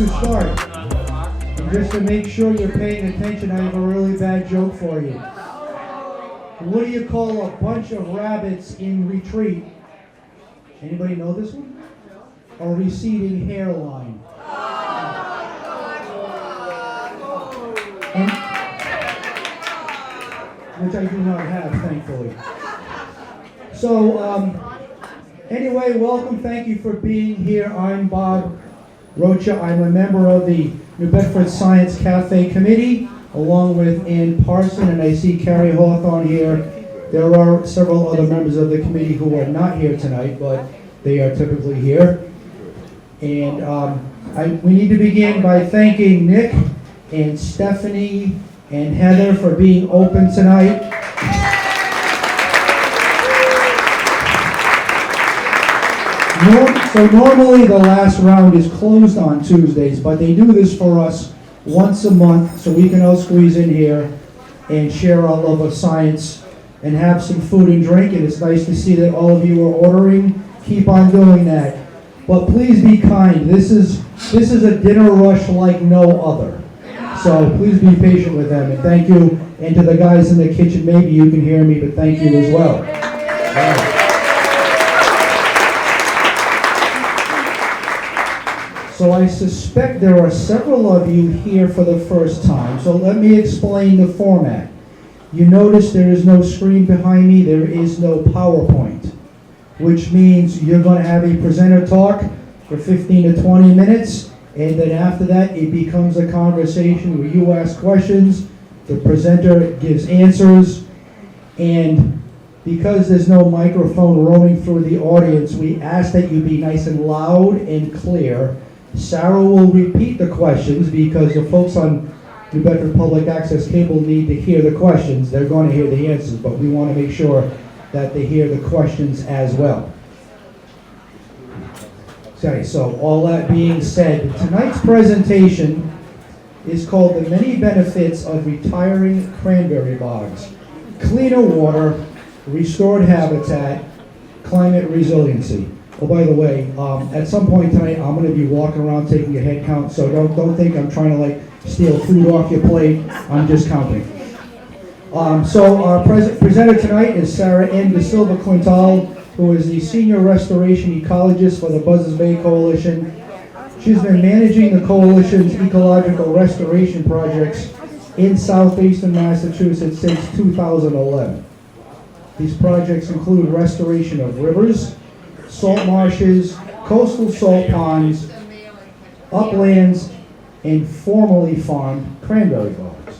to start. And just to make sure you're paying attention, I have a really bad joke for you. What do you call a bunch of rabbits in retreat? Anybody know this one? A receding hairline. Which I do not have, thankfully. So, anyway, welcome. Thank you for being here. I'm Bob Rocha. I'm a member of the New Bedford Science Cafe Committee, along with Ann Parson, and I see Carrie Hawthorne here. There are several other members of the committee who are not here tonight, but they are typically here. And we need to begin by thanking Nick and Stephanie and Heather for being open tonight. So normally the last round is closed on Tuesdays, but they do this for us once a month so we can all squeeze in here and share our love of science and have some food and drink. And it's nice to see that all of you are ordering. Keep on doing that. But please be kind. This is a dinner rush like no other. So please be patient with them. And thank you. And to the guys in the kitchen, maybe you can hear me, but thank you as well. Wow. So I suspect there are several of you here for the first time. So let me explain the format. You notice there is no screen behind me. There is no PowerPoint, which means you're going to have a presenter talk for 15 to 20 minutes, and then after that it becomes a conversation where you ask questions, the presenter gives answers, and because there's no microphone roaming through the audience, we ask that you be nice and loud and clear. Sara will repeat the questions because the folks on New Bedford Public Access Cable need to hear the questions. They're going to hear the answers, but we want to make sure that they hear the questions as well. Okay, so all that being said, tonight's presentation is called The Many Benefits of Retiring Cranberry Bogs: Cleaner Water, Restored Habitat, Climate Resiliency. Oh, by the way, at some point tonight, I'm going to be walking around taking a head count, so don't think I'm trying to steal food off your plate. I'm just counting. So our presenter tonight is Sara Da Silva Quintal, who is the Senior Restoration Ecologist for the Buzzards Bay Coalition. She's been managing the coalition's ecological restoration projects in southeastern Massachusetts since 2011. These projects include restoration of rivers, salt marshes, coastal salt ponds, uplands, and formerly farmed cranberry bogs.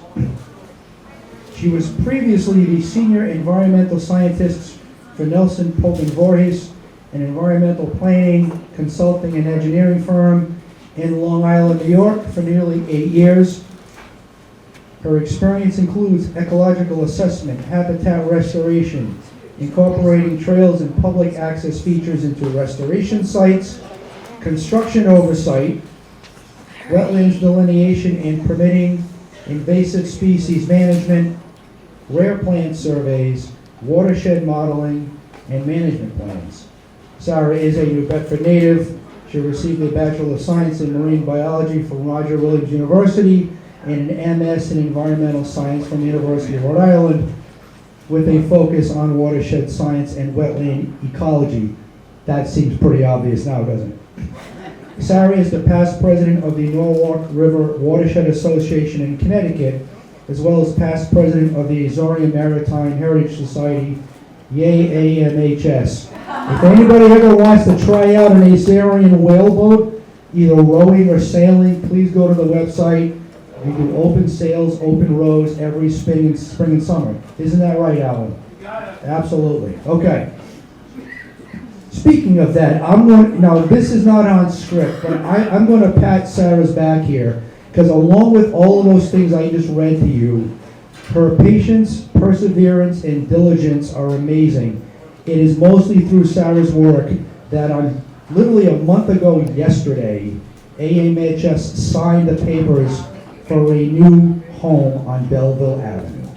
She was previously the Senior Environmental Scientist for Nelson Pope and Voorhees, an environmental planning, consulting, and engineering firm in Long Island, New York for nearly 8 years. Her experience includes ecological assessment, habitat restoration, incorporating trails and public access features into restoration sites, construction oversight, wetlands delineation and permitting, invasive species management, rare plant surveys, watershed modeling, and management plans. Sara is a New Bedford native. She received a Bachelor of Science in Marine Biology from Roger Williams University and an MS in Environmental Science from the University of Rhode Island, with a focus on watershed science and wetland ecology. That seems pretty obvious now, doesn't it? Sara is the past president of the Norwalk River Watershed Association in Connecticut, as well as past president of the Azorian Maritime Heritage Society, yay AMHS. If anybody ever wants to try out an Azorian whaleboat, either rowing or sailing, please go to the website. We do open sails, open rows every spring and summer. Isn't that right, Alan? You got it. Absolutely. Okay. Speaking of that, now this is not on script, but I'm going to pat Sara's back here, because along with all of those things I just read to you, her patience, perseverance, and diligence are amazing. It is mostly through Sara's work that literally a month ago yesterday, AMHS signed the papers for a new home on Belleville Avenue.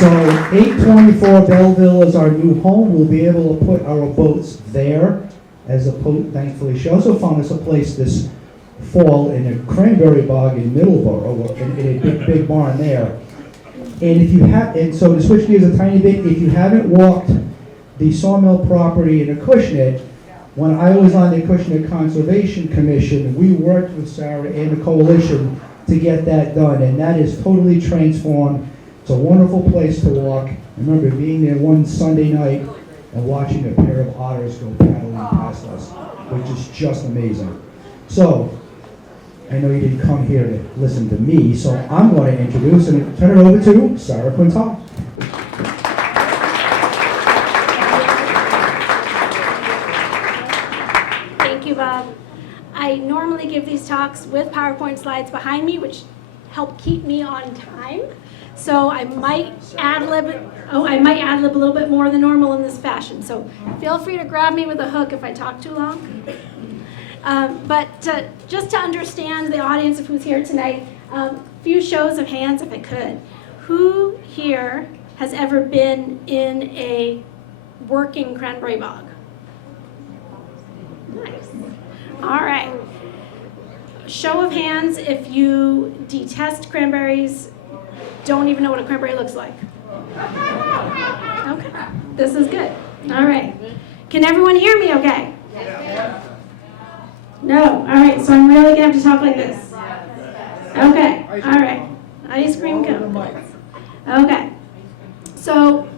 So 824 Belleville is our new home. We'll be able to put our boats there. Thankfully, she also found us a place this fall in a cranberry bog in Middleborough, in a big barn there. And if you have, and so to switch gears a tiny bit, if you haven't walked the sawmill property in Acushnet, when I was on the Acushnet Conservation Commission, we worked with Sara and the coalition to get that done, and that is totally transformed. It's a wonderful place to walk. I remember being there one Sunday night and watching a pair of otters go paddling past us, which is just amazing. So, I know you didn't come here to listen to me, so I'm going to introduce and turn it over to Sara Quintal. Thank you, Bob. I normally give these talks with PowerPoint slides behind me, which help keep me on time. So I might ad-lib a little bit more than normal in this fashion. So feel free to grab me with a hook if I talk too long. Just to understand the audience of who's here tonight, a few shows of hands if I could. Who here has ever been in a working cranberry bog? Nice. All right. Show of hands if you detest cranberries, don't even know what a cranberry looks like. Okay, this is good. All right. Can everyone hear me okay? No. All right, so I'm really going to have to talk like this. Okay, all right. Ice cream cone. Okay. So,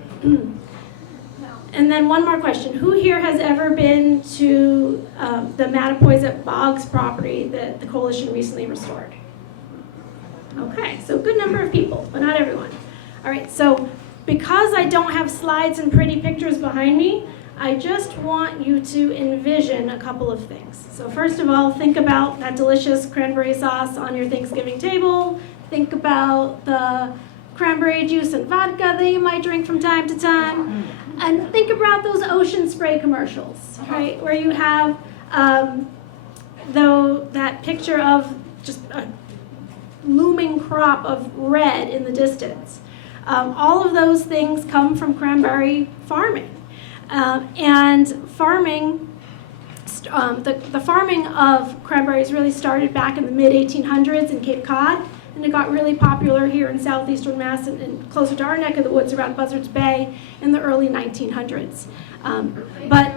and then one more question. Who here has ever been to the Mattapoisett Bogs property that the coalition recently restored? Okay, so a good number of people, but not everyone. All right, so because I don't have slides and pretty pictures behind me, I just want you to envision a couple of things. So first of all, think about that delicious cranberry sauce on your Thanksgiving table. Think about the cranberry juice and vodka that you might drink from time to time. And think about those ocean spray commercials, right? Where you have that picture of just a looming crop of red in the distance. All of those things come from cranberry farming. And farming, the farming of cranberries really started back in the mid-1800s in Cape Cod, and it got really popular here in southeastern Mass and closer to our neck of the woods around Buzzards Bay in the early 1900s. But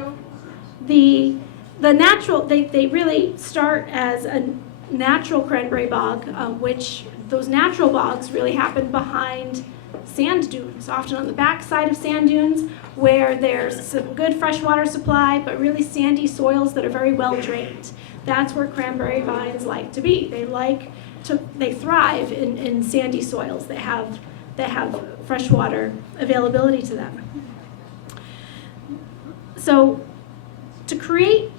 the natural, they really start as a natural cranberry bog, which those natural bogs really happen behind sand dunes, often on the back side of sand dunes where there's some good freshwater supply, but really sandy soils that are very well drained. That's where cranberry vines like to be. They thrive in sandy soils that have freshwater availability to them. So to create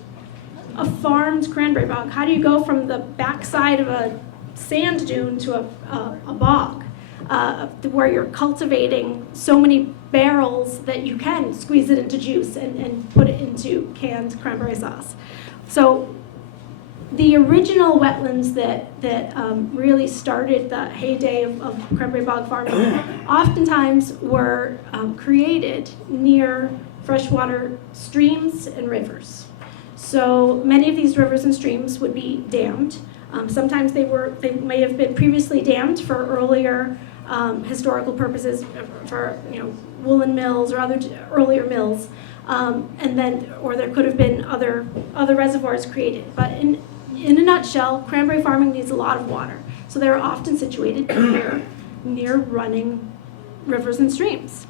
a farmed cranberry bog, how do you go from the backside of a sand dune to a bog? Where you're cultivating so many barrels that you can squeeze it into juice and put it into canned cranberry sauce. So the original wetlands that really started the heyday of cranberry bog farming oftentimes were created near freshwater streams and rivers. So many of these rivers and streams would be dammed. Sometimes they may have been previously dammed for earlier historical purposes, for woolen mills or other earlier mills, or there could have been other reservoirs created. But in a nutshell, cranberry farming needs a lot of water, so they're often situated near running rivers and streams.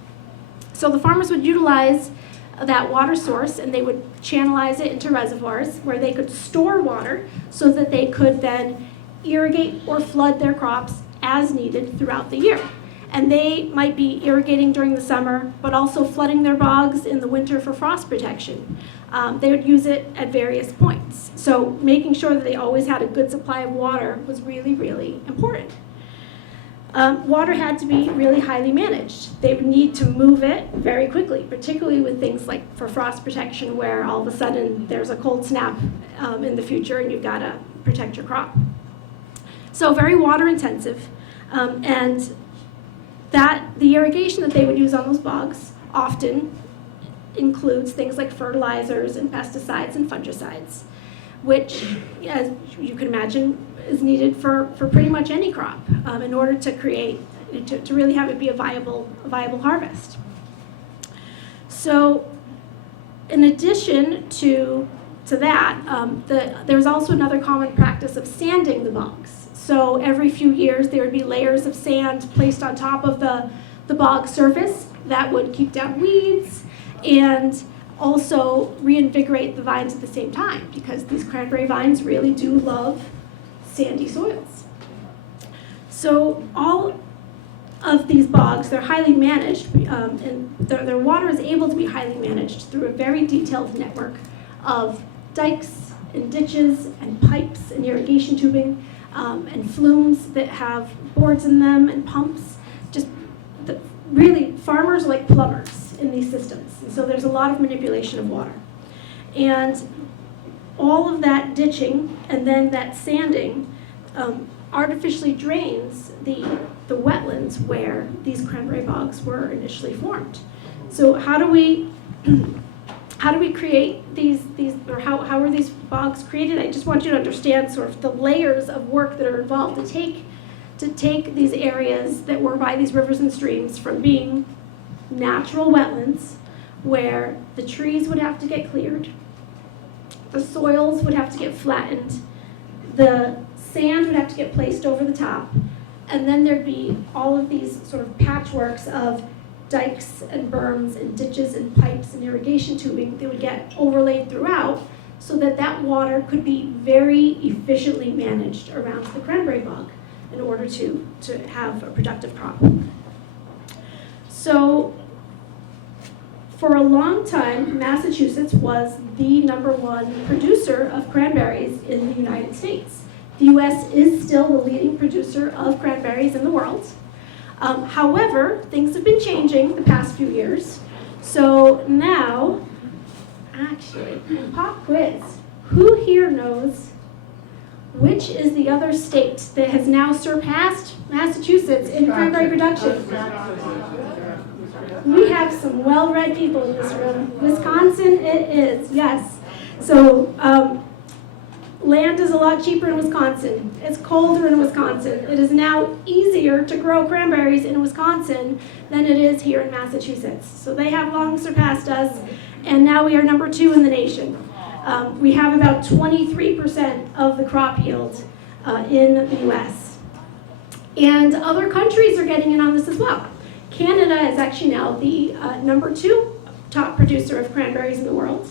So the farmers would utilize that water source, and they would channelize it into reservoirs where they could store water so that they could then irrigate or flood their crops as needed throughout the year. And they might be irrigating during the summer, but also flooding their bogs in the winter for frost protection. They would use it at various points. So making sure that they always had a good supply of water was really, really important. Water had to be really highly managed. They would need to move it very quickly, particularly with things like for frost protection, where all of a sudden there's a cold snap in the future and you've got to protect your crop. So very water intensive, and the irrigation that they would use on those bogs often includes things like fertilizers and pesticides and fungicides, which, as you can imagine, is needed for pretty much any crop in order to create, to really have it be a viable harvest. So in addition to that, there's also another common practice of sanding the bogs. So every few years there would be layers of sand placed on top of the bog surface that would keep down weeds and also reinvigorate the vines at the same time, because these cranberry vines really do love sandy soils. So all of these bogs, they're highly managed, and their water is able to be highly managed through a very detailed network of dikes and ditches and pipes and irrigation tubing and flumes that have boards in them and pumps. Really, farmers are like plumbers in these systems, and so there's a lot of manipulation of water. And all of that ditching and then that sanding artificially drains the wetlands where these cranberry bogs were initially formed. So how do we create these or how are these bogs created? I just want you to understand sort of the layers of work that are involved to take these areas that were by these rivers and streams from being natural wetlands where the trees would have to get cleared, the soils would have to get flattened, the sand would have to get placed over the top, and then there'd be all of these sort of patchworks of dikes and berms and ditches and pipes and irrigation tubing that would get overlaid throughout so that that water could be very efficiently managed around the cranberry bog in order to have a productive crop. So for a long time, Massachusetts was the #1 producer of cranberries in the United States. The US is still the leading producer of cranberries in the world. However, things have been changing the past few years. So now, actually, pop quiz. Who here knows which is the other state that has now surpassed Massachusetts in cranberry production? We have some well-read people in this room. Wisconsin it is, yes. So land is a lot cheaper in Wisconsin. It's colder in Wisconsin. It is now easier to grow cranberries in Wisconsin than it is here in Massachusetts. So they have long surpassed us, and now we are #2 in the nation. We have about 23% of the crop yield in the US. And other countries are getting in on this as well. Canada is actually now the #2 top producer of cranberries in the world.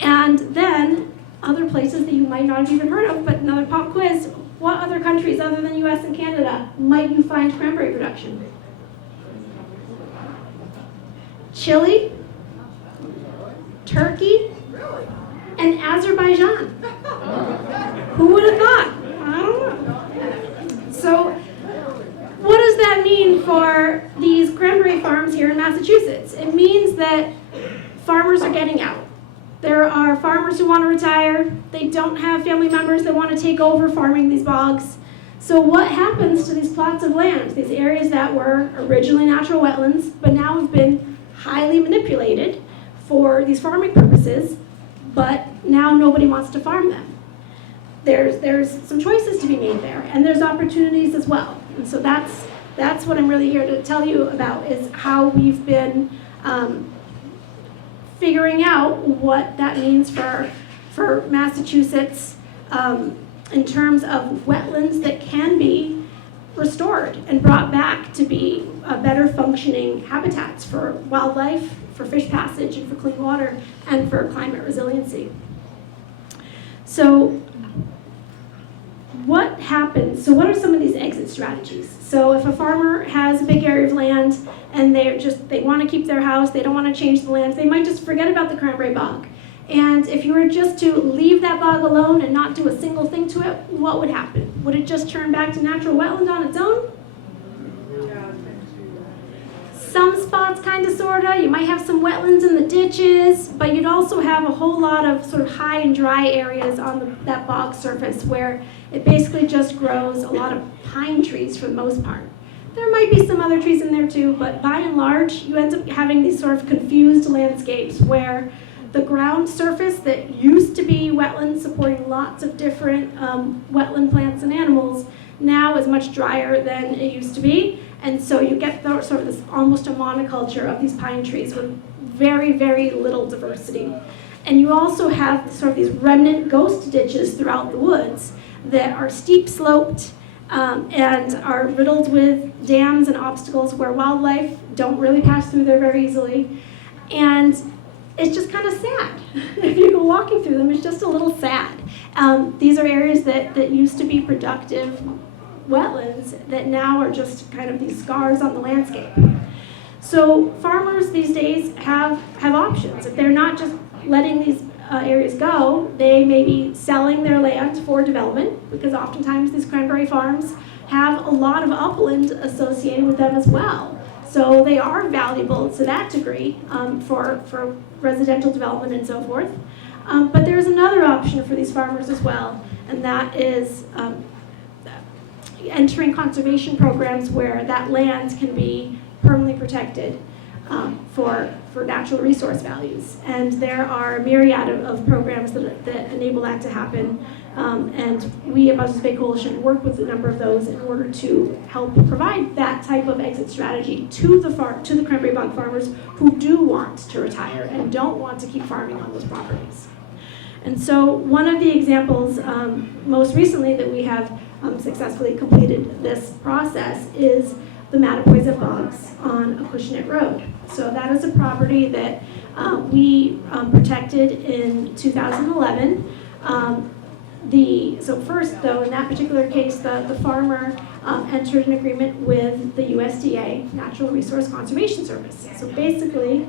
And then other places that you might not have even heard of, but another pop quiz, what other countries other than US and Canada might you find cranberry production? Chile, Turkey, and Azerbaijan. Who would have thought? I don't know. So what does that mean for these cranberry farms here in Massachusetts? It means that farmers are getting out. There are farmers who want to retire. They don't have family members that want to take over farming these bogs. So what happens to these plots of land, these areas that were originally natural wetlands, but now have been highly manipulated for these farming purposes, but now nobody wants to farm them? There's some choices to be made there, and there's opportunities as well. And so that's what I'm really here to tell you about, is how we've been figuring out what that means for Massachusetts in terms of wetlands that can be restored and brought back to be better functioning habitats for wildlife, for fish passage, and for clean water, and for climate resiliency. So what happens? So what are some of these exit strategies? So if a farmer has a big area of land and they want to keep their house, they don't want to change the land, they might just forget about the cranberry bog. And if you were just to leave that bog alone and not do a single thing to it, what would happen? Would it just turn back to natural wetland on its own? Some spots, kind of, sort of. You might have some wetlands in the ditches, but you'd also have a whole lot of sort of high and dry areas on that bog surface where it basically just grows a lot of pine trees for the most part. There might be some other trees in there too, but by and large, you end up having these sort of confused landscapes where the ground surface that used to be wetland supporting lots of different wetland plants and animals now is much drier than it used to be. And so you get sort of this almost a monoculture of these pine trees with very, very little diversity. And you also have sort of these remnant ghost ditches throughout the woods that are steep sloped and are riddled with dams and obstacles where wildlife don't really pass through there very easily. And it's just kind of sad. If you go walking through them, it's just a little sad. These are areas that used to be productive wetlands that now are just kind of these scars on the landscape. So farmers these days have options. If they're not just letting these areas go, they may be selling their land for development, because oftentimes these cranberry farms have a lot of upland associated with them as well. So they are valuable to that degree for residential development and so forth. But there's another option for these farmers as well, and that is entering conservation programs where that land can be permanently protected for natural resource values. And there are a myriad of programs that enable that to happen. And we at Buzzards Bay Coalition work with a number of those in order to help provide that type of exit strategy to the cranberry bog farmers who do want to retire and don't want to keep farming on those properties. And so one of the examples most recently that we have successfully completed this process is the Mattapoisett Bogs on Acushnet Road. So that is a property that we protected in 2011. So first, though, in that particular case, the farmer entered an agreement with the USDA, Natural Resource Conservation Service. So basically,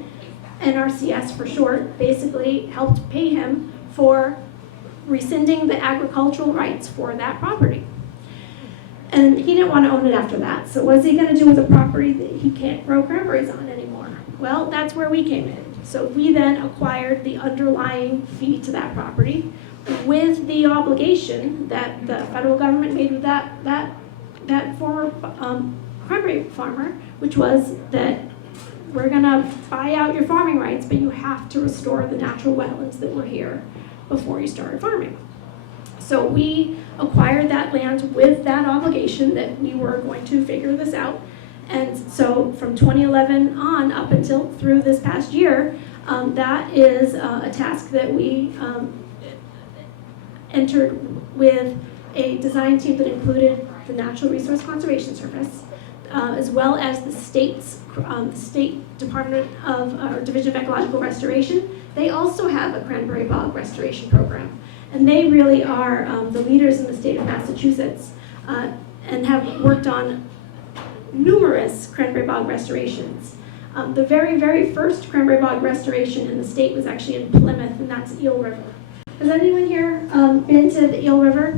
NRCS for short, basically helped pay him for rescinding the agricultural rights for that property. And he didn't want to own it after that. So what's he going to do with a property that he can't grow cranberries on anymore? Well, that's where we came in. So we then acquired the underlying fee to that property with the obligation that the federal government made with that former cranberry farmer, which was that we're going to buy out your farming rights, but you have to restore the natural wetlands that were here before you started farming. So we acquired that land with that obligation that we were going to figure this out. And so from 2011 on up until through this past year, that is a task that we entered with a design team that included the Natural Resource Conservation Service, as well as the State Department of Division of Ecological Restoration. They also have a cranberry bog restoration program. And they really are the leaders in the state of Massachusetts and have worked on numerous cranberry bog restorations. The very, very first cranberry bog restoration in the state was actually in Plymouth, and that's Eel River. Has anyone here been to the Eel River?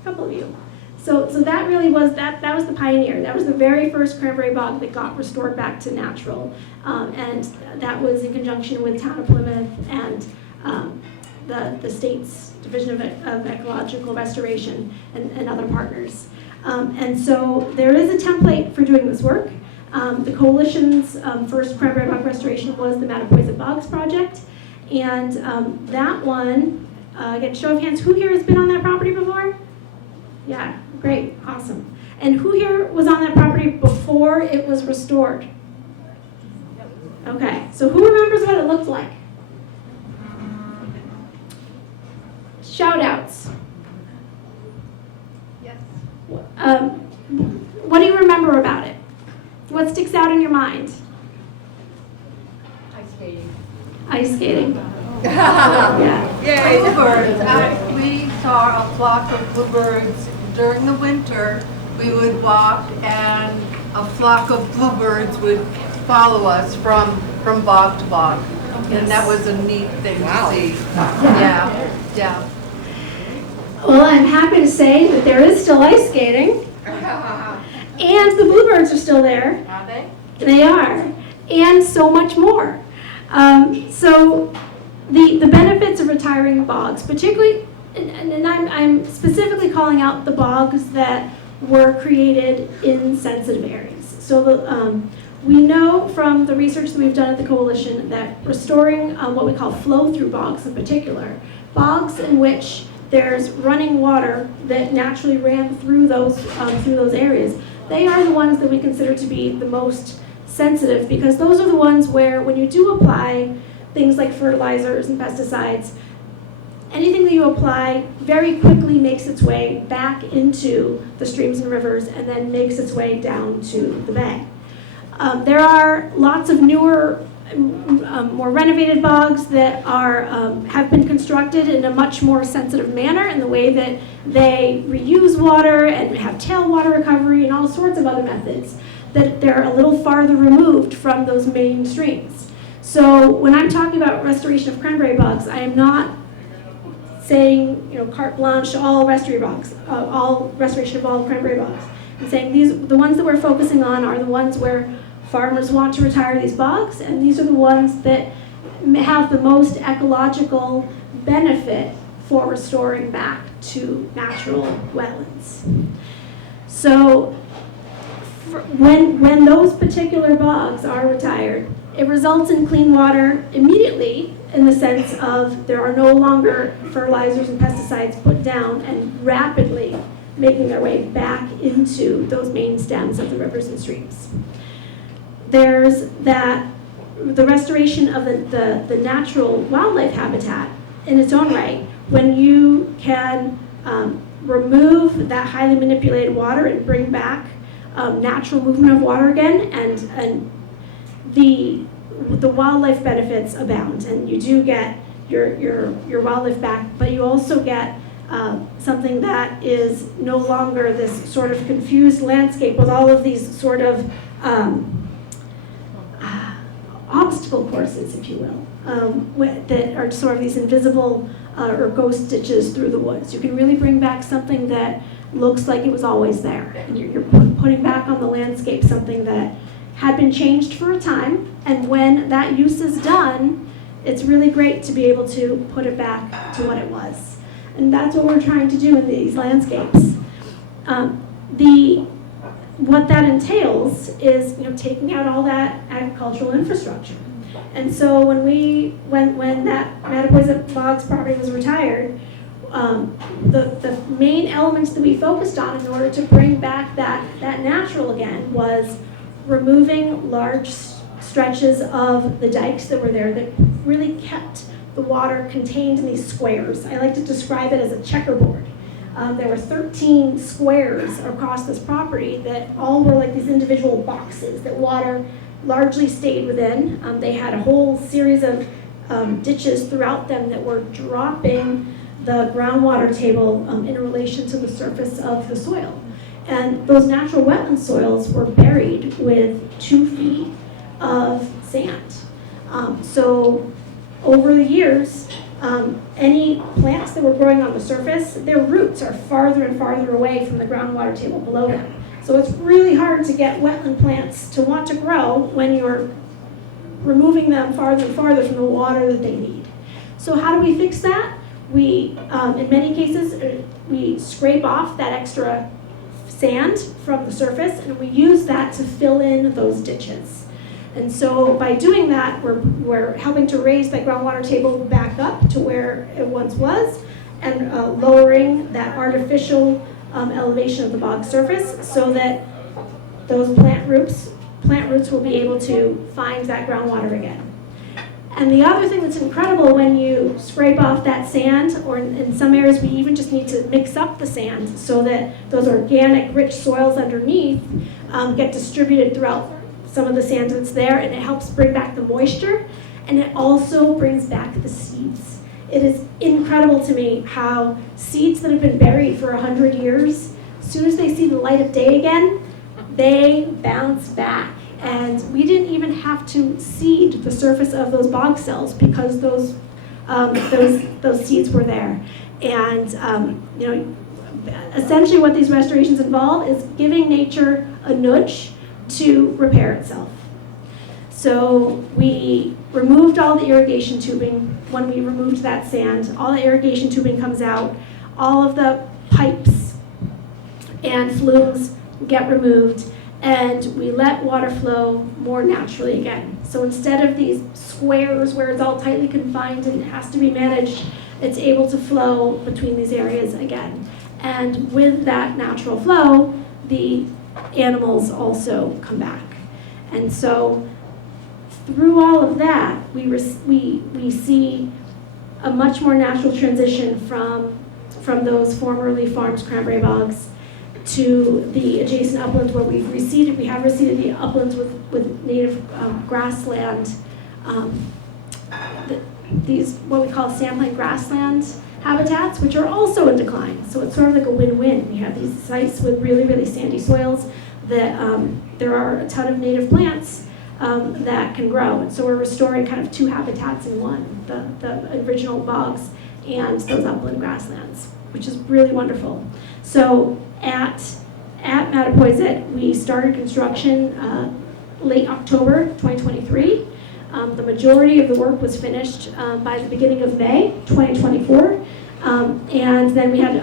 A couple of you. So that really was, that was the pioneer. That was the very first cranberry bog that got restored back to natural. And that was in conjunction with Town of Plymouth and the state's Division of Ecological Restoration and other partners. And so there is a template for doing this work. The coalition's first cranberry bog restoration was the Mattapoisett Bogs project. And that one, get a show of hands, who here has been on that property before? Yeah, great, awesome. And who here was on that property before it was restored? Okay, so who remembers what it looked like? Shout outs. Yes. What do you remember about it? What sticks out in your mind? Ice skating. Ice skating. Yeah. Yay. Bluebirds. We saw a flock of bluebirds during the winter. We would walk and a flock of bluebirds would follow us from bog to bog. And that was a neat thing to see. Yeah. Well, I'm happy to say that there is still ice skating. And the bluebirds are still there. Are they? They are. And so much more. So the benefits of retiring bogs, particularly, and I'm specifically calling out the bogs that were created in sensitive areas. So we know from the research that we've done at the Coalition that restoring what we call flow-through bogs in particular, bogs in which there's running water that naturally ran through those areas, they are the ones that we consider to be the most sensitive, because those are the ones where when you do apply things like fertilizers and pesticides, anything that you apply very quickly makes its way back into the streams and rivers and then makes its way down to the bay. There are lots of newer, more renovated bogs that have been constructed in a much more sensitive manner in the way that they reuse water and have tailwater recovery and all sorts of other methods, that they're a little farther removed from those main streams. So when I'm talking about restoration of cranberry bogs, I am not saying, carte blanche to all restoration of all cranberry bogs. I'm saying the ones that we're focusing on are the ones where farmers want to retire these bogs, and these are the ones that have the most ecological benefit for restoring back to natural wetlands. So when those particular bogs are retired, it results in clean water immediately, in the sense of there are no longer fertilizers and pesticides put down and rapidly making their way back into those main stems of the rivers and streams. There's the restoration of the natural wildlife habitat in its own right. When you can remove that highly manipulated water and bring back natural movement of water again, and the wildlife benefits abound, and you do get your wildlife back, but you also get something that is no longer this sort of confused landscape with all of these sort of obstacle courses, if you will, that are sort of these invisible or ghost ditches through the woods. You can really bring back something that looks like it was always there. And you're putting back on the landscape something that had been changed for a time, and when that use is done, it's really great to be able to put it back to what it was. And that's what we're trying to do in these landscapes. What that entails is taking out all that agricultural infrastructure. And so when that Mattapoisett Bogs property was retired, the main elements that we focused on in order to bring back that natural again was removing large stretches of the dikes that were there that really kept the water contained in these squares. I like to describe it as a checkerboard. There were 13 squares across this property that all were like these individual boxes that water largely stayed within. They had a whole series of ditches throughout them that were dropping the groundwater table in relation to the surface of the soil. And those natural wetland soils were buried with 2 feet of sand. So over the years, any plants that were growing on the surface, their roots are farther and farther away from the groundwater table below them. So it's really hard to get wetland plants to want to grow when you're removing them farther and farther from the water that they need. So how do we fix that? We, in many cases, we scrape off that extra sand from the surface, and we use that to fill in those ditches. And so by doing that, we're helping to raise that groundwater table back up to where it once was, and lowering that artificial elevation of the bog surface so that those plant roots will be able to find that groundwater again. And the other thing that's incredible when you scrape off that sand, or in some areas we even just need to mix up the sand so that those organic rich soils underneath get distributed throughout some of the sand that's there, and it helps bring back the moisture, and it also brings back the seeds. It is incredible to me how seeds that have been buried for 100 years, as soon as they see the light of day again, they bounce back. And we didn't even have to seed the surface of those bog cells because those seeds were there. And essentially what these restorations involve is giving nature a nudge to repair itself. So we removed all the irrigation tubing. When we removed that sand, all the irrigation tubing comes out. All of the pipes and flumes get removed, and we let water flow more naturally again. So instead of these squares where it's all tightly confined and it has to be managed, it's able to flow between these areas again. And with that natural flow, the animals also come back. And so through all of that, we see a much more natural transition from those formerly farmed cranberry bogs to the adjacent uplands where we have reseeded the uplands with native grassland, these what we call sampling grassland habitats, which are also in decline. So it's sort of like a win-win. You have these sites with really, really sandy soils that there are a ton of native plants that can grow. And so we're restoring kind of two habitats in one, the original bogs and those upland grasslands, which is really wonderful. So at Mattapoisett, we started construction late October 2023. The majority of the work was finished by the beginning of May 2024. And then we had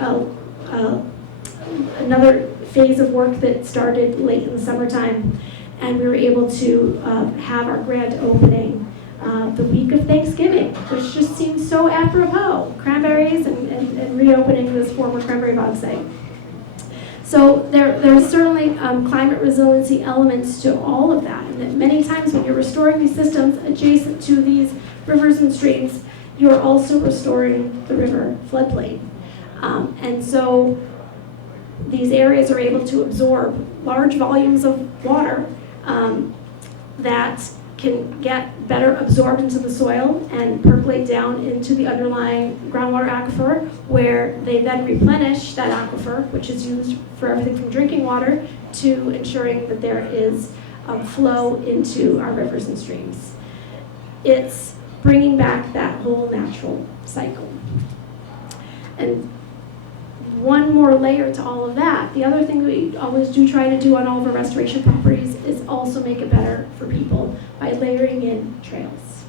another phase of work that started late in the summertime, and we were able to have our grand opening the week of Thanksgiving, which just seems so apropos, cranberries and reopening this former cranberry bog site. So there's certainly climate resiliency elements to all of that, and that many times when you're restoring these systems adjacent to these rivers and streams, you're also restoring the river floodplain. And so these areas are able to absorb large volumes of water that can get better absorbed into the soil and percolate down into the underlying groundwater aquifer, where they then replenish that aquifer, which is used for everything from drinking water to ensuring that there is flow into our rivers and streams. It's bringing back that whole natural cycle. And one more layer to all of that, the other thing we always do try to do on all of our restoration properties is also make it better for people by layering in trails.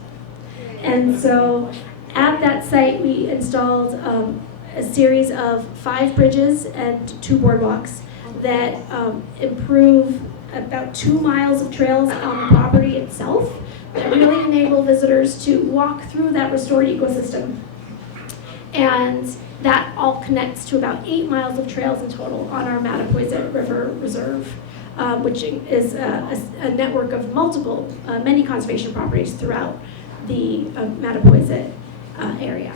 And so at that site, we installed a series of 5 bridges and 2 boardwalks that improve about 2 miles of trails on the property itself that really enable visitors to walk through that restored ecosystem. And that all connects to about 8 miles of trails in total on our Mattapoisett River Reserve, which is a network of many conservation properties throughout the Mattapoisett area.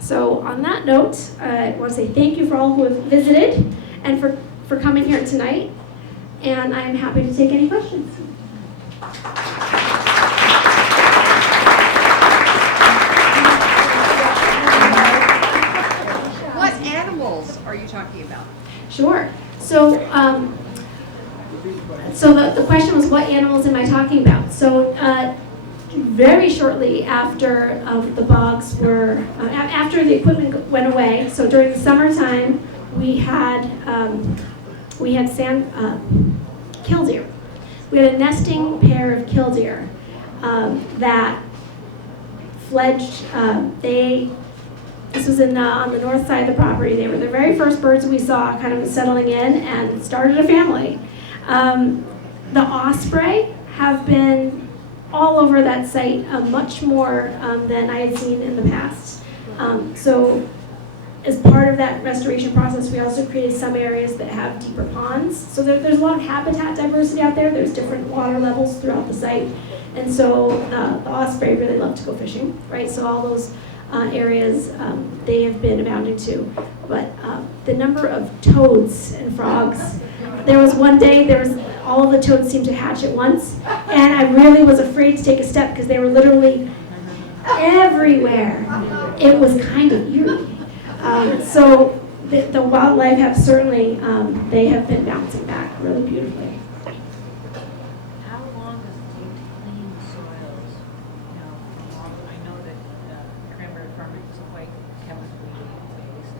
So on that note, I want to say thank you for all who have visited and for coming here tonight, and I'm happy to take any questions. Are you talking about? Sure. So, the question was, what animals am I talking about? So, very shortly after the bogs were, after the equipment went away, so during the summertime, we had killdeer. We had a nesting pair of killdeer that fledged. This was on the north side of the property. They were the very first birds we saw kind of settling in and started a family. The osprey have been all over that site much more than I had seen in the past. So as part of that restoration process, we also created some areas that have deeper ponds. So there's a lot of habitat diversity out there. There's different water levels throughout the site. And so the osprey really love to go fishing, right? So all those areas they have been abounding too. But the number of toads and frogs, there was one day all of the toads seemed to hatch at once, and I really was afraid to take a step because they were literally everywhere. It was kind of eerie. So the wildlife have certainly, they have been bouncing back really beautifully. How long does it take to clean the soils? You know, I know that cranberry farming is quite chemically based.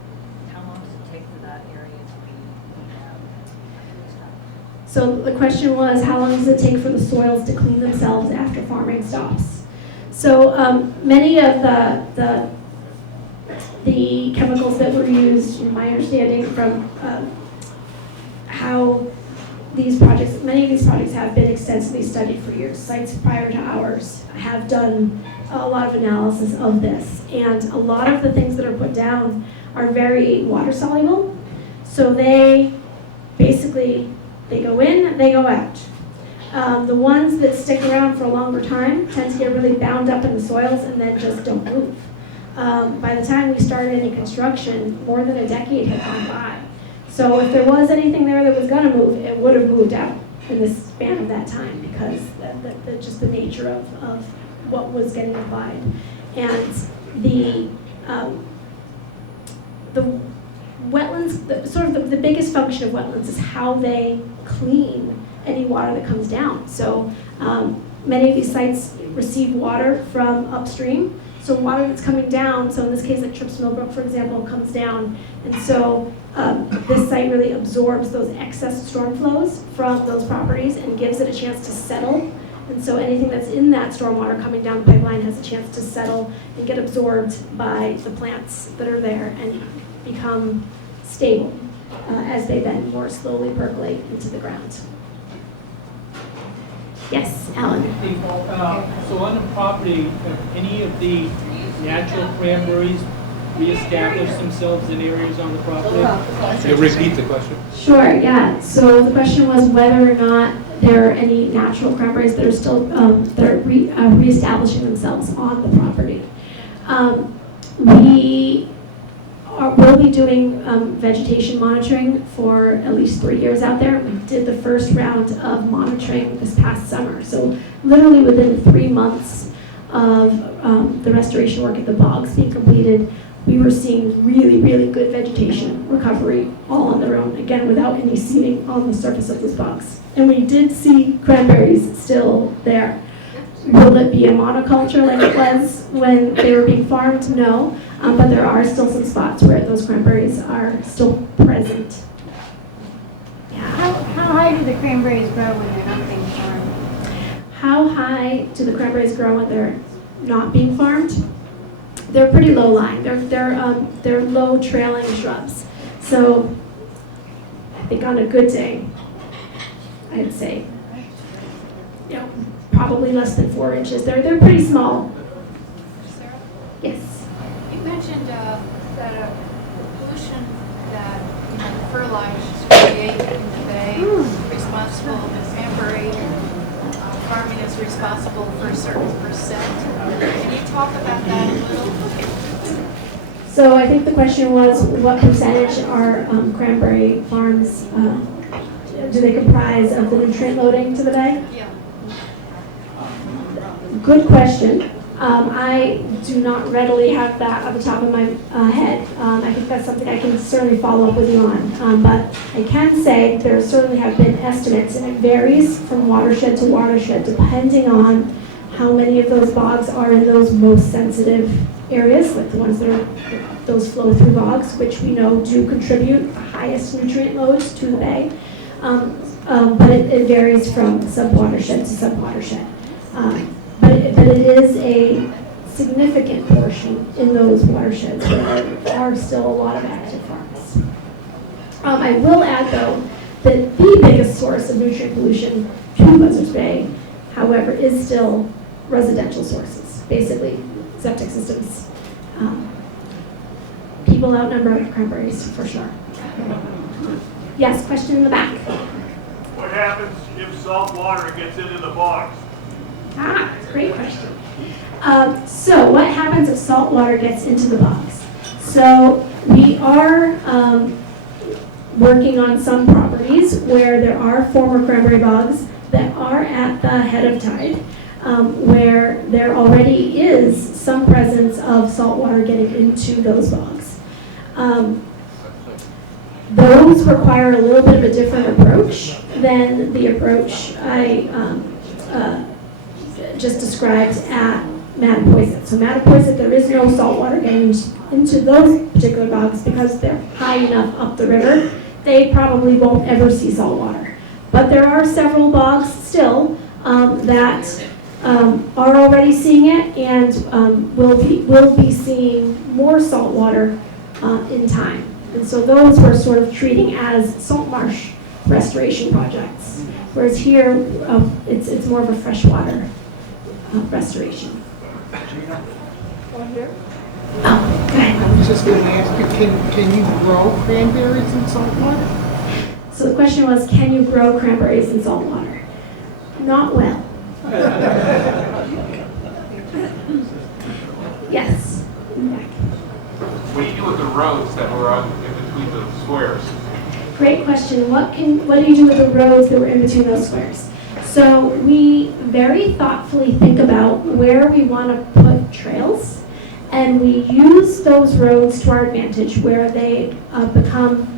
How long does it take for that area to be cleaned out? So the question was, how long does it take for the soils to clean themselves after farming stops? So many of the chemicals that were used, in my understanding, how these projects, many of these projects have been extensively studied for years. Sites prior to ours have done a lot of analysis of this, and a lot of the things that are put down are very water soluble. So they basically, they go in, they go out. The ones that stick around for a longer time tend to get really bound up in the soils and then just don't move. By the time we started any construction, more than a decade had gone by. So if there was anything there that was going to move, it would have moved out in the span of that time, because just the nature of what was getting applied. And the wetlands, the biggest function of wetlands is how they clean any water that comes down. So many of these sites receive water from upstream. So water that's coming down, so in this case like Trips Millbrook, for example, comes down. And so this site really absorbs those excess storm flows from those properties and gives it a chance to settle. And so anything that's in that stormwater coming down the pipeline has a chance to settle and get absorbed by the plants that are there and become stable as they then more slowly percolate into the ground. Yes, Alan? So on the property, have any of the natural cranberries reestablished themselves in areas on the property? Can you repeat the question? Sure, yeah. So the question was whether or not there are any natural cranberries that are still reestablishing themselves on the property. We will be doing vegetation monitoring for at least 3 years out there. We did the first round of monitoring this past summer. So literally within 3 months of the restoration work at the bogs being completed, we were seeing really, really good vegetation recovery all on their own, again, without any seeding on the surface of those bogs. And we did see cranberries still there. Will it be a monoculture like it was when they were being farmed? No. But there are still some spots where those cranberries are still present. Yeah. How high do the cranberries grow when they're not being farmed? How high do the cranberries grow when they're not being farmed? They're pretty low lying. They're low trailing shrubs. So I think on a good day, I'd say, probably less than 4 inches. They're pretty small. Sarah, Yes. you mentioned that pollution that the fertilizers create in the bay responsible, the cranberry farming is responsible for a certain percent. Can you talk about that a little? So I think the question was, what percentage are cranberry farms, do they comprise of the nutrient loading to the bay? Yeah. Good question. I do not readily have that off the top of my head. I think that's something I can certainly follow up with you on. But I can say there certainly have been estimates, and it varies from watershed to watershed depending on how many of those bogs are in those most sensitive areas, like the ones that are those flow-through bogs, which we know do contribute the highest nutrient loads to the bay. But it varies from sub-watershed to sub-watershed. But it is a significant portion in those watersheds where there are still a lot of active farms. I will add, though, that the biggest source of nutrient pollution to Buzzards Bay, however, is still residential sources, basically septic systems. People outnumber cranberries, for sure. Yes, question in the back. What happens if salt water gets into the bogs? Great question. So what happens if salt water gets into the bogs? So we are working on some properties where there are former cranberry bogs that are at the head of tide, where there already is some presence of salt water getting into those bogs. Those require a little bit of a different approach than the approach I just described at Mattapoisett. So Mattapoisett, there is no salt water getting into those particular bogs because they're high enough up the river. They probably won't ever see salt water. But there are several bogs still that are already seeing it and will be seeing more salt water in time. And so those we're sort of treating as salt marsh restoration projects. Whereas here, it's more of a freshwater restoration. Oh, go ahead. I was just going to ask you, can you grow cranberries in salt water? So the question was, can you grow cranberries in salt water? Not well. Yes. What do you do with the roads that were in between the squares? Great question. What do you do with the roads that were in between those squares? So we very thoughtfully think about where we want to put trails, and we use those roads to our advantage where they become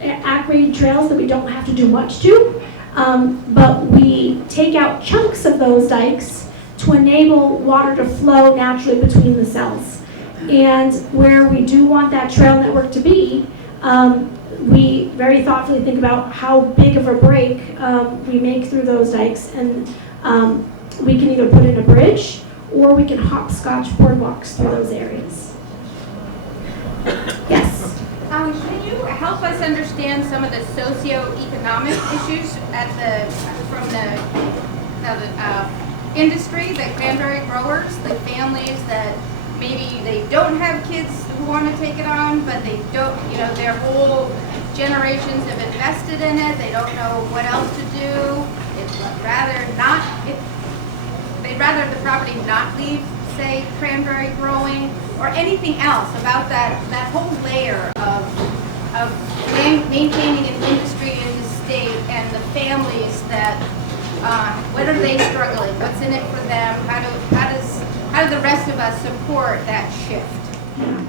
at-grade trails that we don't have to do much to, but we take out chunks of those dikes to enable water to flow naturally between the cells. And where we do want that trail network to be, we very thoughtfully think about how big of a break we make through those dikes, and we can either put in a bridge or we can hopscotch boardwalks through those areas. Yes? Can you help us understand some of the socioeconomic issues from the industry, the cranberry growers, the families that maybe they don't have kids who want to take it on, but they don't, their whole generations have invested in it, they don't know what else to do, they'd rather the property not leave, say, cranberry growing, or anything else about that whole layer of maintaining an industry in the state and the families that, what are they struggling, what's in it for them, how do the rest of us support that shift? Yeah.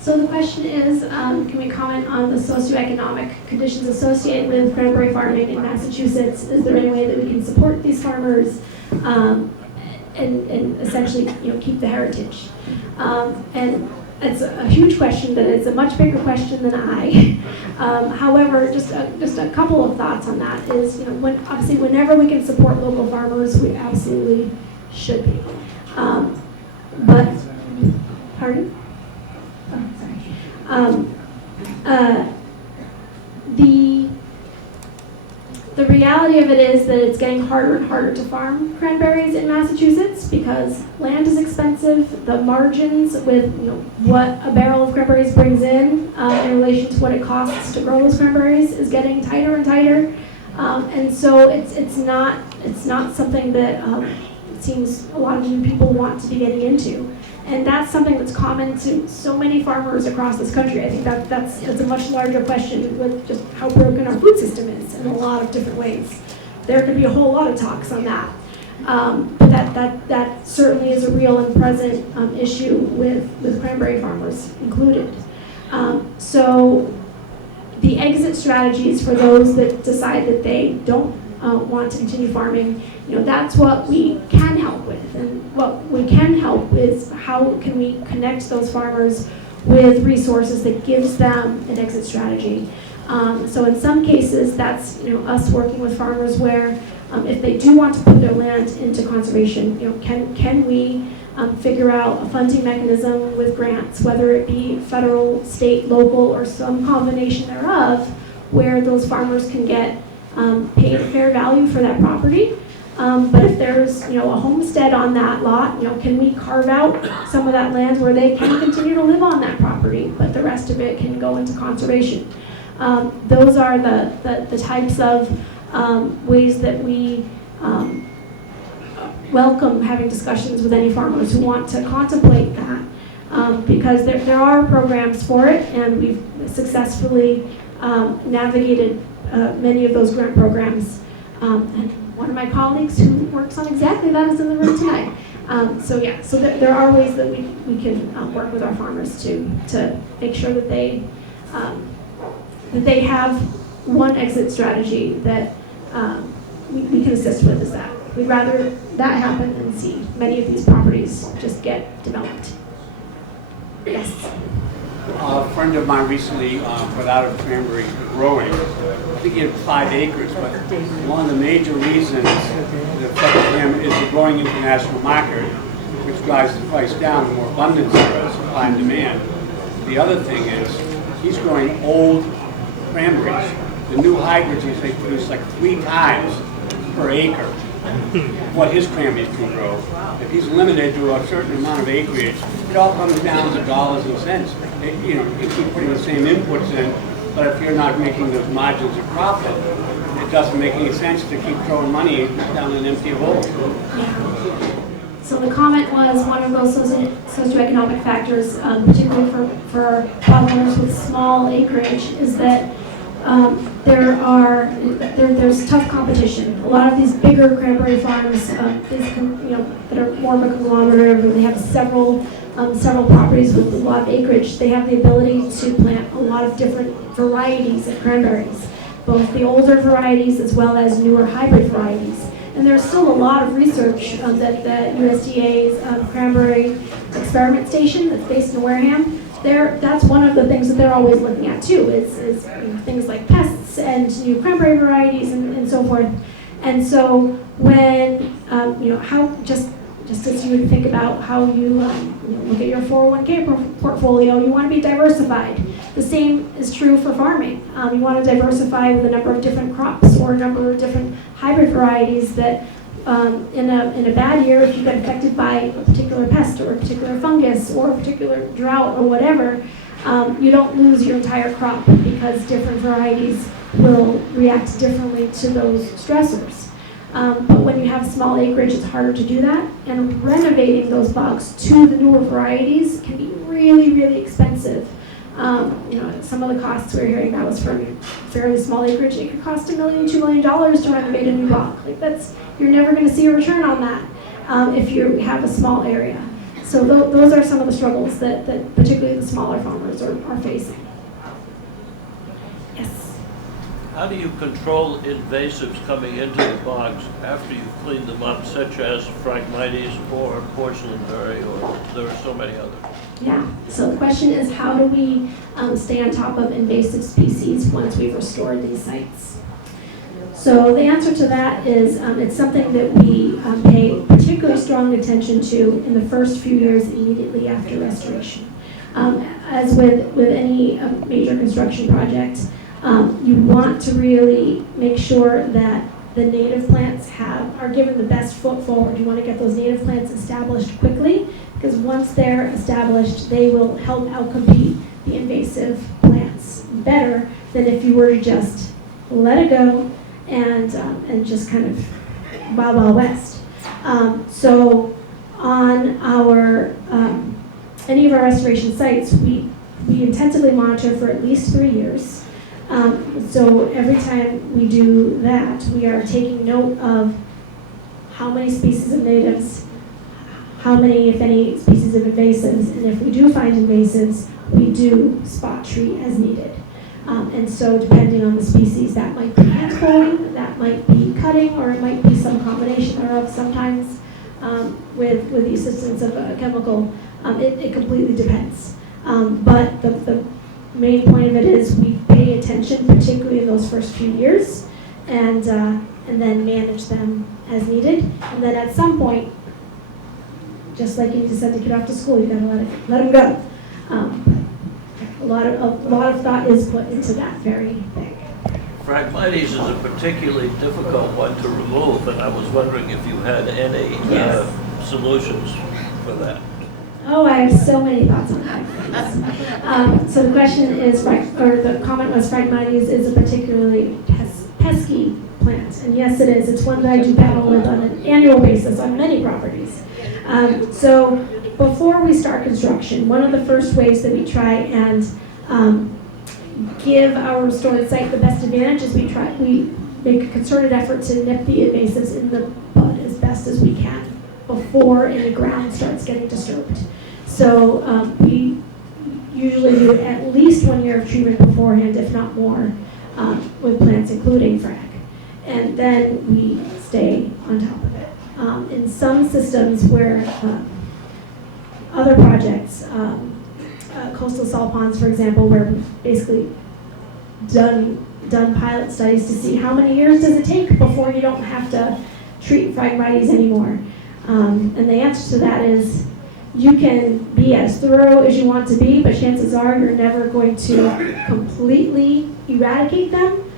So the question is, can we comment on the socioeconomic conditions associated with cranberry farming in Massachusetts? Is there any way that we can support these farmers and essentially, keep the heritage? And it's a huge question, but it's a much bigger question than I. However, just a couple of thoughts on that is, obviously whenever we can support local farmers, we absolutely should be. But, pardon? Oh, sorry. The reality of it is that it's getting harder and harder to farm cranberries in Massachusetts because land is expensive. The margins with what a barrel of cranberries brings in relation to what it costs to grow those cranberries is getting tighter and tighter, and so it's not something that it seems a lot of new people want to be getting into. And that's something that's common to so many farmers across this country. I think that's a much larger question with just how broken our food system is in a lot of different ways. There could be a whole lot of talks on that. But that certainly is a real and present issue with cranberry farmers included. So the exit strategies for those that decide that they don't want to continue farming, that's what we can help with. And what we can help is how can we connect those farmers with resources that gives them an exit strategy. So in some cases, that's us working with farmers where if they do want to put their land into conservation, can we figure out a funding mechanism with grants, whether it be federal, state, local, or some combination thereof, where those farmers can get paid a fair value for that property. But if there's a homestead on that lot, can we carve out some of that land where they can continue to live on that property, but the rest of it can go into conservation? Those are the types of ways that we welcome having discussions with any farmers who want to contemplate that, because there are programs for it, and we've successfully navigated many of those grant programs. And one of my colleagues who works on exactly that is in the room tonight. So there are ways that we can work with our farmers to make sure that they have one exit strategy that we can assist with. Is that we'd rather that happen than see many of these properties just get developed. Yes. A friend of mine recently put out a cranberry growing. I think he had 5 acres, but one of the major reasons that affected him is the growing international market, which drives the price down. The more abundance there is, supply and demand. The other thing is he's growing old cranberries. the new hybrids, they produce like 3 times per acre what his cranberries can grow. If he's limited to a certain amount of acreage, it all comes down to dollars and cents. You know, you keep putting the same inputs in, but if you're not making those margins of profit, it doesn't make any sense to keep throwing money down an empty hole. So the comment was one of those socioeconomic factors, particularly for farmers with small acreage, is that there's tough competition. A lot of these bigger cranberry farms, that are more of a conglomerate, where they have several properties with a lot of acreage, they have the ability to plant a lot of different varieties of cranberries, both the older varieties as well as newer hybrid varieties. And there's still a lot of research that the USDA's Cranberry Experiment Station that's based in Wareham, that's one of the things that they're always looking at too, is things like pests and new cranberry varieties and so forth. And so when, how just as you would think about how you look at your 401k portfolio, you want to be diversified. The same is true for farming. You want to diversify with a number of different crops or a number of different hybrid varieties that in a bad year, if you get affected by a particular pest or a particular fungus or a particular drought or whatever, you don't lose your entire crop because different varieties will react differently to those stressors. But when you have small acreage, it's harder to do that. And renovating those bogs to the newer varieties can be really, really expensive. Some of the costs we're hearing now is from fairly small acreage. It could cost $1 million, $2 million to renovate a new bog. You're never going to see a return on that if you have a small area. So those are some of the struggles that particularly the smaller farmers are facing. Yes. How do you control invasives coming into the bogs after you've cleaned them up, such as Phragmites or porcelain berry, or there are so many others? Yeah, so the question is, how do we stay on top of invasive species once we've restored these sites? So the answer to that is it's something that we pay particularly strong attention to in the first few years immediately after restoration. As with any major construction project, you want to really make sure that the native plants are given the best foot forward. You want to get those native plants established quickly, because once they're established, they will help outcompete the invasive plants better than if you were to just let it go and just kind of Wild West. So on our any of our restoration sites, we intensively monitor for at least 3 years. So every time we do that, we are taking note of how many species of natives, how many, if any, species of invasives, and if we do find invasives, we do spot treat as needed. And so depending on the species, that might be hand pulling, that might be cutting, or it might be some combination thereof. Sometimes with the assistance of a chemical, it completely depends. But the main point of it is we pay attention, particularly in those first few years, and then manage them as needed. And then at some point, just like you just said to get off to school, you gotta let them go. A lot of thought is put into that very thing. Phragmites is a particularly difficult one to remove, and I was wondering if you had any solutions for that. Oh, I have so many thoughts on that. So the question is, or the comment was, Phragmites is a particularly pesky plant, and yes, it is. It's one that I do battle with on an annual basis on many properties. So before we start construction, one of the first ways that we try and give our restored site the best advantage is we make a concerted effort to nip the invasives in the bud as best as we can before any ground starts getting disturbed. So we usually do at least 1 year of treatment beforehand, if not more, with plants including frag. And then we stay on top of it. In some systems where other projects, coastal salt ponds, for example, where we've basically done pilot studies to see how many years does it take before you don't have to treat Phragmites anymore. And the answer to that is you can be as thorough as you want to be, but chances are you're never going to completely eradicate them.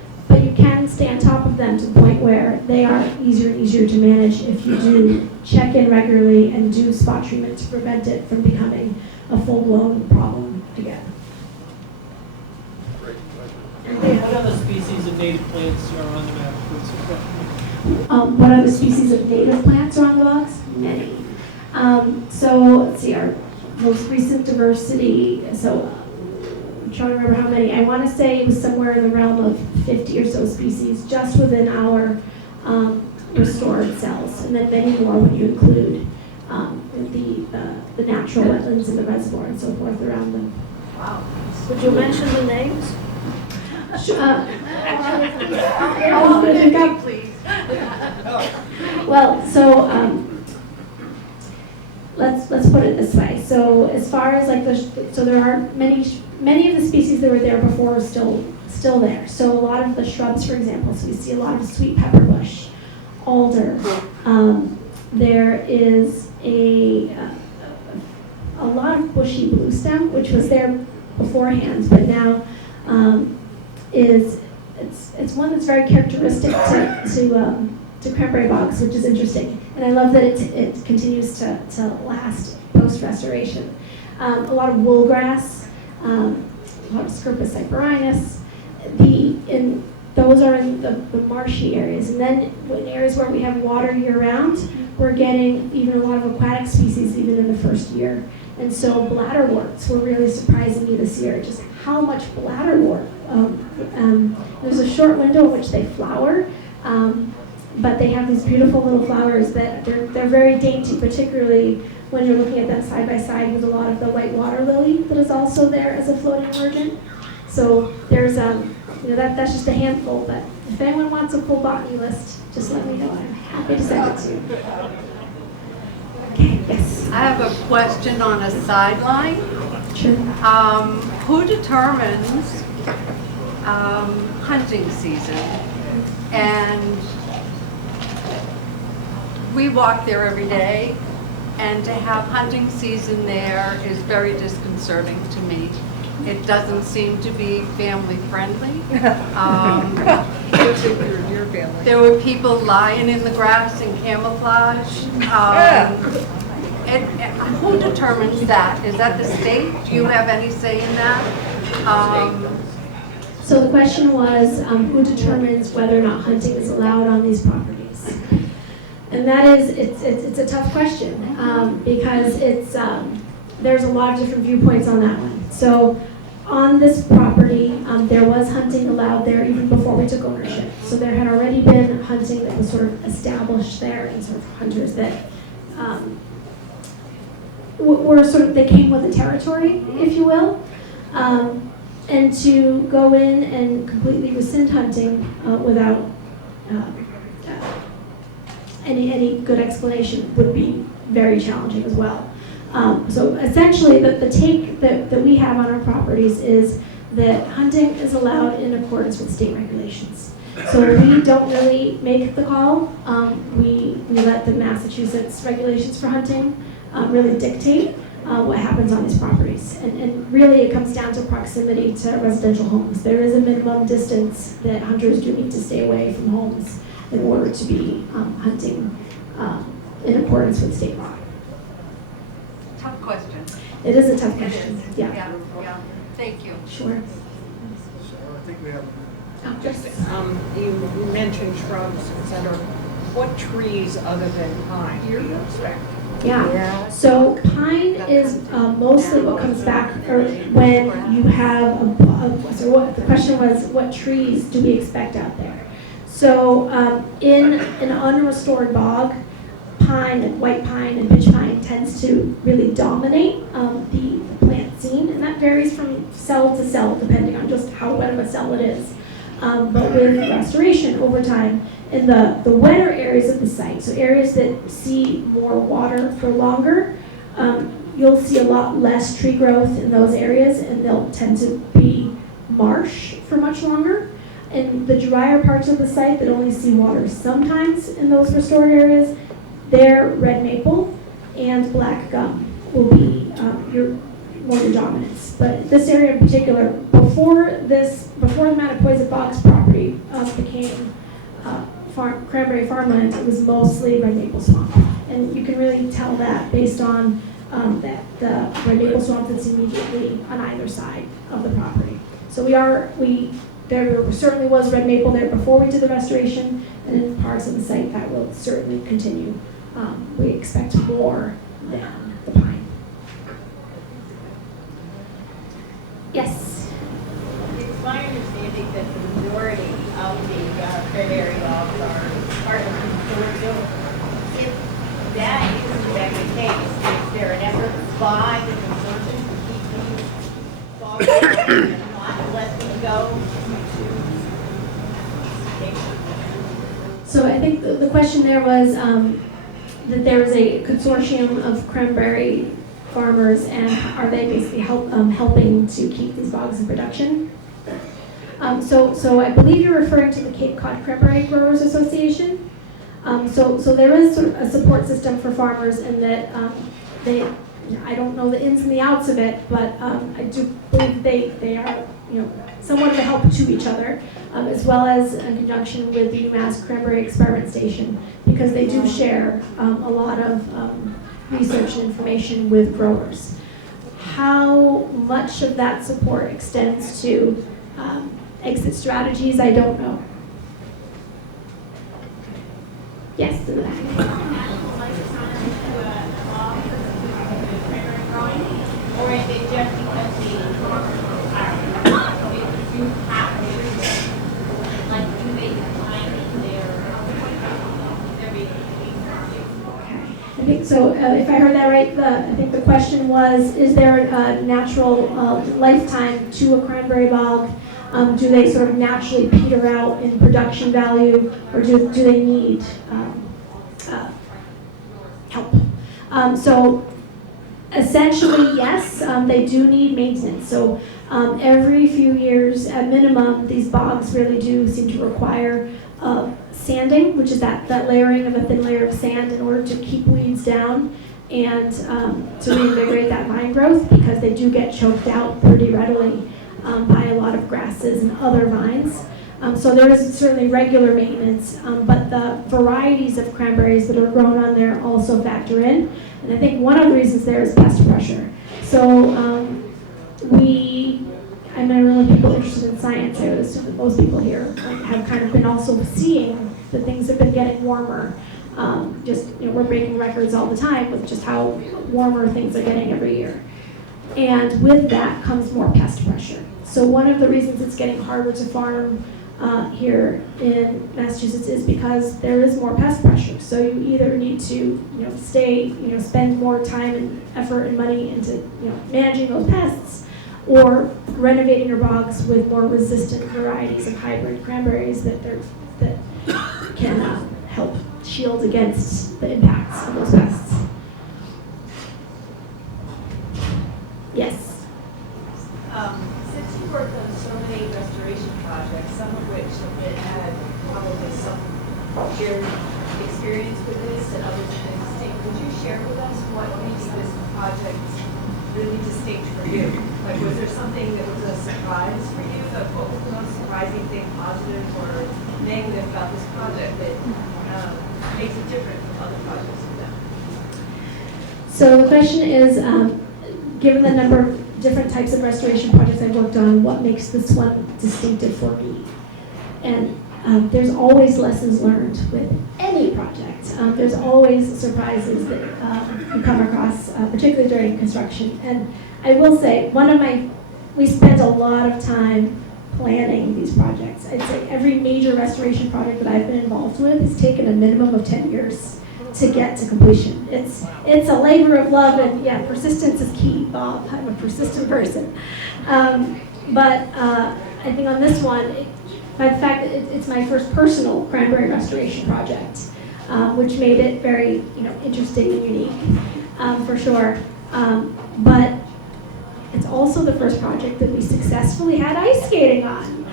can stay on top of them to the point where they are easier and easier to manage if you do check in regularly and do spot treatment to prevent it from becoming a full-blown problem again. What other species of native plants are on the map? What other species of native plants are on the box? Many. So let's see, our most recent diversity, so I'm trying to remember how many. I want to say it was somewhere in the realm of 50 or so species just within our restored cells, and then many more when you include the natural wetlands and the reservoir and so forth around them. Wow. Would you mention the names? Please. Well, so let's put it this way. So as far as like so there are many of the species that were there before are still there. So a lot of the shrubs, for example, so we see a lot of sweet pepper bush, alder. There is a lot of bushy bluestem, which was there beforehand, but now it's one that's very characteristic to cranberry bogs, which is interesting. And I love that it continues to last post-restoration. A lot of woolgrass, a lot of Scirpus cyperinus. Those are in the marshy areas. And then in areas where we have water year-round, we're getting even a lot of aquatic species even in the first year. And so bladderworts were really surprising me this year, just how much bladderwort. There's a short window in which they flower, but they have these beautiful little flowers that they're very dainty, particularly when you're looking at them side by side with a lot of the white water lily that is also there as a floating emergent. So there's that's just a handful, but if anyone wants a full botany list, just let me know. I'm happy to send it to you. Okay, yes. I have a question on a sideline. Sure. Who determines hunting season? And we walk there every day, and to have hunting season there is very disconcerting to me. It doesn't seem to be family friendly. There were people lying in the grass in camouflage. Who determines that? Is that the state? Do you have any say in that? So the question was, who determines whether or not hunting is allowed on these properties? And that is, it's a tough question because there's a lot of different viewpoints on that one. So on this property, there was hunting allowed there even before we took ownership. So there had already been hunting that was sort of established there, and sort of hunters that were sort of, they came with the territory, if you will. And to go in and completely rescind hunting without any good explanation would be very challenging as well. So essentially, the take that we have on our properties is that hunting is allowed in accordance with state regulations. So we don't really make the call. We let the Massachusetts regulations for hunting really dictate what happens on these properties. And really it comes down to proximity to residential homes. There is a minimum distance that hunters do need to stay away from homes in order to be hunting in accordance with state law. Tough question. It is a tough question. Yeah. Thank you. Sure. I think we have. Just, You mentioned shrubs, etc. What trees other than pine do you expect? yeah. So pine is mostly what comes back when you have so what the question was, what trees do we expect out there? So in an unrestored bog, pine and white pine and pitch pine tends to really dominate the plant scene, and that varies from cell to cell depending on just how wet of a cell it is. But with restoration over time, in the wetter areas of the site, so areas that see more water for longer, you'll see a lot less tree growth in those areas, and they'll tend to be marsh for much longer. In the drier parts of the site that only see water sometimes in those restored areas, there red maple and black gum will be your dominance. But this area in particular, before the Mattapoisett Bogs property, property became cranberry farmland, it was mostly red maple swamp. And you can really tell that based on the red maple swamp that's immediately on either side of the property. So there certainly was red maple there before we did the restoration, and in parts of the site that will certainly continue. We expect more than the pine. Yes? It's my understanding that the majority of the cranberry bogs are part of the consortium. If that is in fact the case, is there an effort by the consortium to keep these bogs alive and not let them go So I think the question there was that there is a consortium of cranberry farmers, and are they basically helping to keep these bogs in production? So I believe you're referring to the Cape Cod Cranberry Growers Association. So there is sort of a support system for farmers in that I don't know the ins and the outs of it, but I do believe they are somewhat of a help to each other, as well as in conjunction with the UMass Cranberry Experiment Station, because they do share a lot of research and information with growers. How much of that support extends to exit strategies, I don't know. Yes, in the back. or is it just because the farmers you have to, like, do they find their I think so. If I heard that right, I think the question was: is there a natural lifetime to a cranberry bog? Do they sort of naturally peter out in production value, or do they need help? So essentially, yes, they do need maintenance. So every few years, at minimum, these bogs really do seem to require sanding, which is that layering of a thin layer of sand in order to keep weeds down and to reinvigorate that vine growth, because they do get choked out pretty readily by a lot of grasses and other vines. So there is certainly regular maintenance, but the varieties of cranberries that are grown on there also factor in. And I think one of the reasons there is pest pressure. So I know people interested in science, I would assume that most people here have kind of been also seeing that things have been getting warmer. We're breaking records all the time with just how warmer things are getting every year. And with that comes more pest pressure. So one of the reasons it's getting harder to farm here in Massachusetts is because there is more pest pressure. So you either need to, spend more time and effort and money into, managing those pests, or renovating your bogs with more resistant varieties of hybrid cranberries that can help shield against the impacts of those pests. Yes. Since you worked on so many restoration projects, some of which had probably some shared experience with this and others in distinct, could you share with us what makes this project really distinct for you? Like, was there something that was a surprise for you? What was the most surprising thing, positive or negative, about this project that makes it different from other projects with them? So the question is, given the number of different types of restoration projects I've worked on, what makes this one distinctive for me? And there's always lessons learned with any project. There's always surprises that you come across, particularly during construction. And I will say, we spent a lot of time planning these projects. I'd say every major restoration project that I've been involved with has taken a minimum of 10 years to get to completion. It's a labor of love, and yeah, persistence is key, Bob. I'm a persistent person. But I think on this one, in fact, it's my first personal cranberry restoration project, which made it very interesting and unique, for sure. But it's also the first project that we successfully had ice skating on.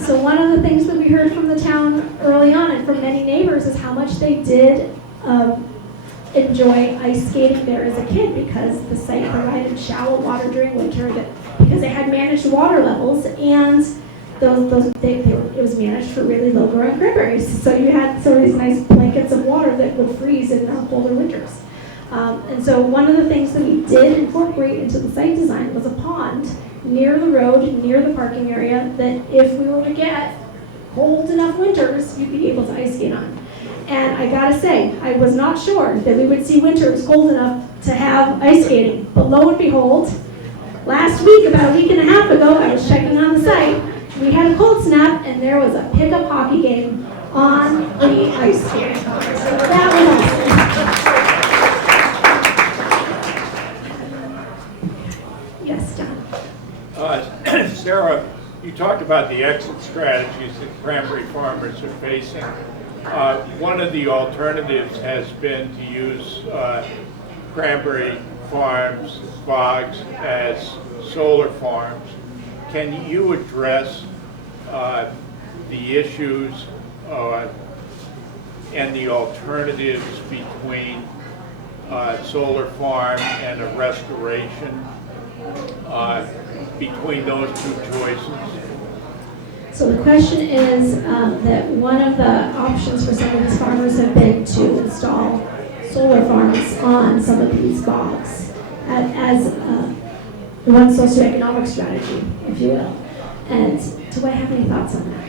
So one of the things that we heard from the town early on and from many neighbors is how much they did enjoy ice skating there as a kid, because the site provided shallow water during winter, because they had managed water levels, and it was managed for really low growing cranberries. So you had sort of these nice blankets of water that would freeze in colder winters. And so one of the things that we did incorporate into the site design was a pond near the road, near the parking area, that if we were to get cold enough winters, you'd be able to ice skate on. And I gotta say, I was not sure that we would see winters cold enough to have ice skating. But lo and behold, last week, about a week and a half ago, I was checking on the site. We had a cold snap, and there was a pickup hockey game on the ice skate. So that was awesome. Yes, John. Sarah, you talked about the exit strategies that cranberry farmers are facing. One of the alternatives has been to use cranberry farms, bogs, as solar farms. Can you address the issues and the alternatives between solar farm and a restoration, between those two choices? So the question is that one of the options for some of these farmers have been to install solar farms on some of these bogs as one socioeconomic strategy, if you will. And do I have any thoughts on that?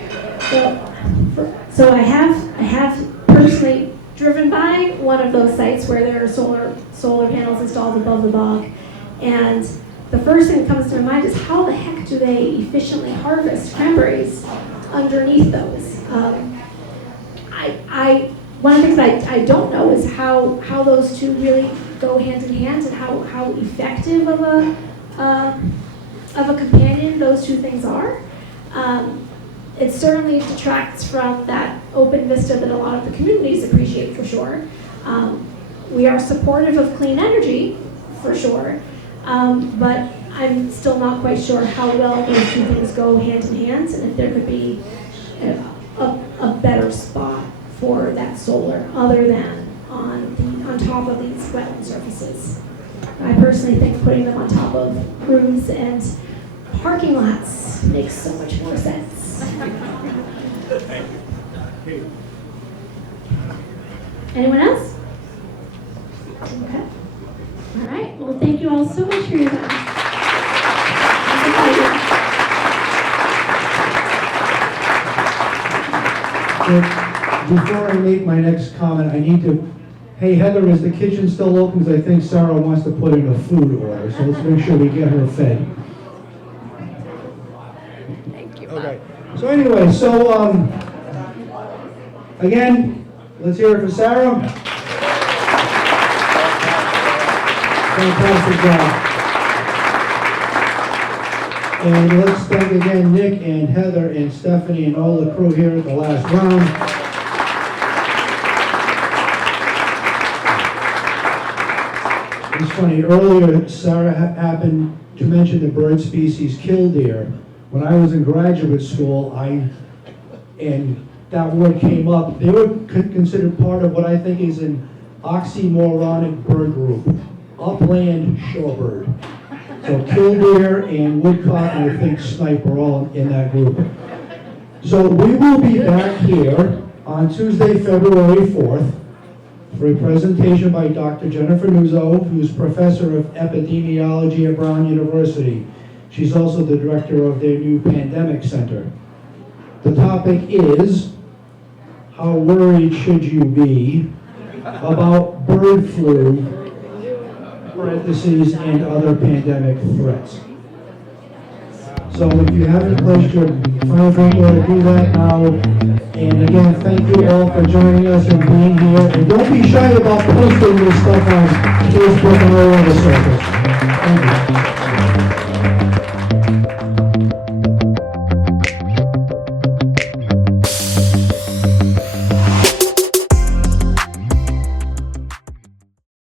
So I have personally driven by one of those sites where there are solar panels installed above the bog, and the first thing that comes to my mind is how the heck do they efficiently harvest cranberries underneath those? One of the things I don't know is how those two really go hand in hand, and how effective of a companion those two things are. It certainly detracts from that open vista that a lot of the communities appreciate, for sure. We are supportive of clean energy, for sure. But I'm still not quite sure how well those two things go hand in hand, and if there could be a better spot for that solar other than on top of these wetland surfaces. I personally think putting them on top of roofs and parking lots makes so much more sense. Thank you. Anyone else? Okay. All right. Well, thank you all so much for your time. It's a pleasure. Before I make my next comment, I need to, hey Heather, is the kitchen still open? Because I think Sara wants to put in a food order, so let's make sure we get her fed. Thank you. Okay. So anyway, again, let's hear it for Sara. Fantastic job. And let's thank again Nick and Heather and Stephanie and all the crew here at the last round. It's funny, earlier Sara happened to mention the bird species killdeer. When I was in graduate school, and that word came up, they were considered part of what I think is an oxymoronic bird group, upland shorebird. So killdeer and woodcock and I think snipe are all in that group. So we will be back here on Tuesday, February 4th for a presentation by Dr. Jennifer Nuzzo, who's professor of epidemiology at Brown University. She's also the director of their new pandemic center. The topic is, how worried should you be about bird flu, parentheses, and other pandemic threats. So if you haven't placed your final vote, to do that now. And again, thank you all for joining us and being here. And don't be shy about posting this stuff on Facebook and all over the circles. Thank you.